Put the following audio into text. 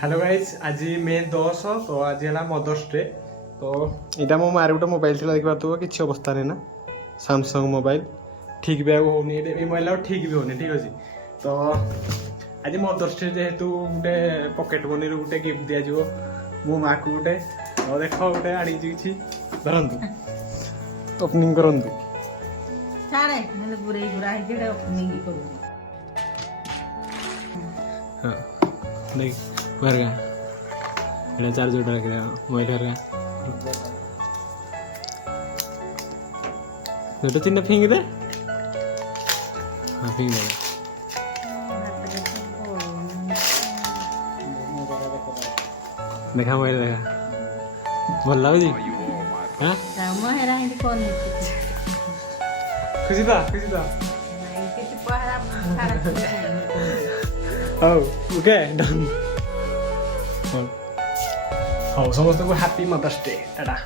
Hello guys आज मे 10 तो आज है मदर्स डे तो यहाँ मो मारे गोटे मोबाइल थी देखा तो किसी अवस्था ना सैमसंग मोबाइल ठीक भी होनी मोबाइल ठीक भी होनी ठीक अच्छे तो आज मदर्स डे जेहेतु गोटे पकेट मनी गोटे गिफ्ट दि जाव मो माँ को गोटे तो देख गोटे आनी कि धरतु ओपनिंग करतु हाँ देख बाहर का एटा चार्जर रख दे मोबाइल का बेटा चिन्ह फेंक दे हाँ फेंक दे देखा मोबाइल देखा भल लगुच हाँ खुशी था हौ ओके डन हौ समस्त को हैप्पी मदर्स डे टाटा।